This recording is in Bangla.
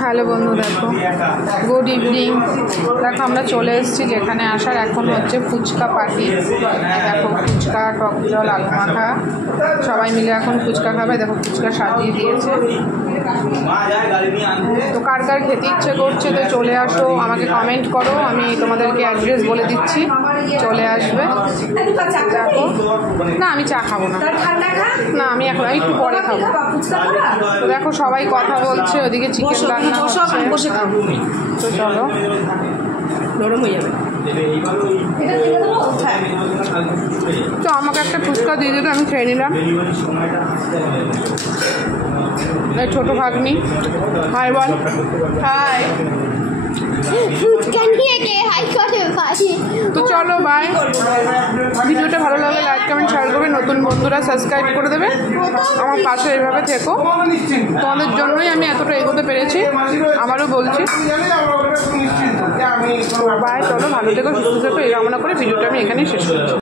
হ্যালো বন্ধু, দেখো গুড ইভিনিং। দেখো আমরা চলে এসেছি যেখানে আসার। এখন হচ্ছে ফুচকা পার্টি। দেখো ফুচকা, টক জল, আলু মাখা, সবাই মিলে এখন ফুচকা খাবে। দেখো ফুচকা সাজিয়ে দিয়েছে। তো কার কার খেতে ইচ্ছে করছে তো চলে আসো, আমাকে কমেন্ট করো, আমি তোমাদেরকে অ্যাড্রেস বলে দিচ্ছি, চলে আসবে। দেখো না, আমি চা খাবো না, না আমি এখন একটু পরে খাবো। তো দেখো সবাই কথা বলছে, ওদিকে চিকেন রান্না হচ্ছে। তো চলো, নরম হয়ে যাবে। তো আমাকে একটা ফুচকা দিয়ে দিল, আমি খেয়ে নিলাম। ছোট ভাগ্নি, হাই বল। হাই। তো চলো বাই। ভিডিওটা ভালো লাগলে লাইক কমেন্ট শেয়ার করবে, নতুন বন্ধুরা সাবস্ক্রাইব করে দেবে, আমার পাশে এইভাবে থেকো। তোমাদের জন্যই আমি এতটা এগোতে পেরেছি, আমারও বলছি। বাই, চলো ভালো থেকো, সুস্থ থেকো, এই কামনা করে ভিডিওটা আমি এখানেই শেষ করছি।